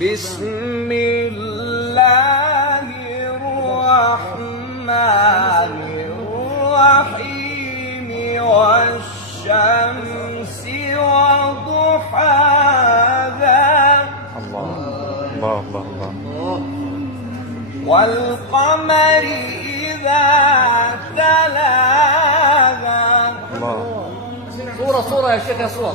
بسم الله الرحمن الرحيم والشمس وضحاها الله الله الله الله والقمر إذا تلاها الله. صورة يا شيخ، يا صور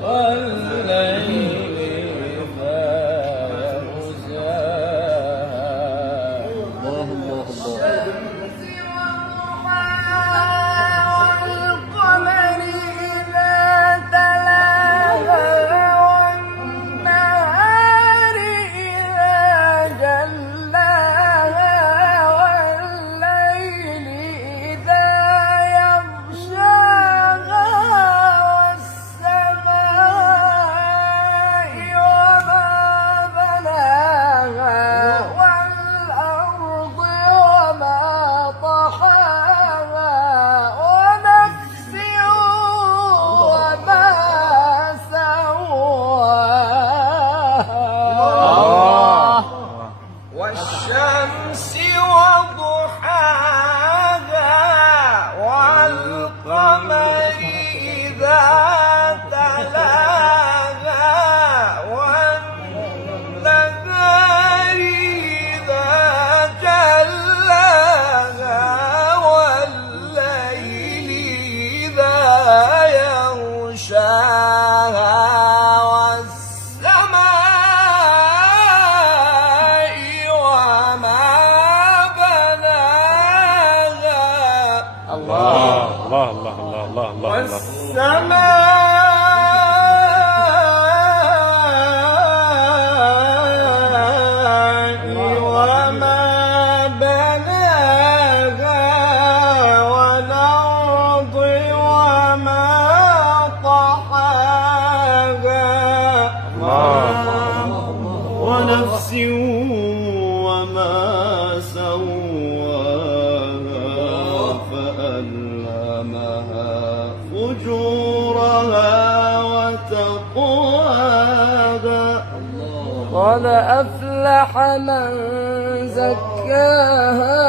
والليل إذا يغشاها الله والقمر إذا تلاها والنهار إذا جلاها والليل إذا يغشاها والسماء وما بناها والأرض وما طحاها ونفس وما سواها والشمس وضحاها والقمر إذا تلاها والنهار إذا جلاها والليل إذا يغشاها والسماء وما بناها الله الله الله الله الله والسماء وما بناها والأرض وما طحاها ونفس وما سواها فألهمها فجورها وتقواها قد أفلح من زكاها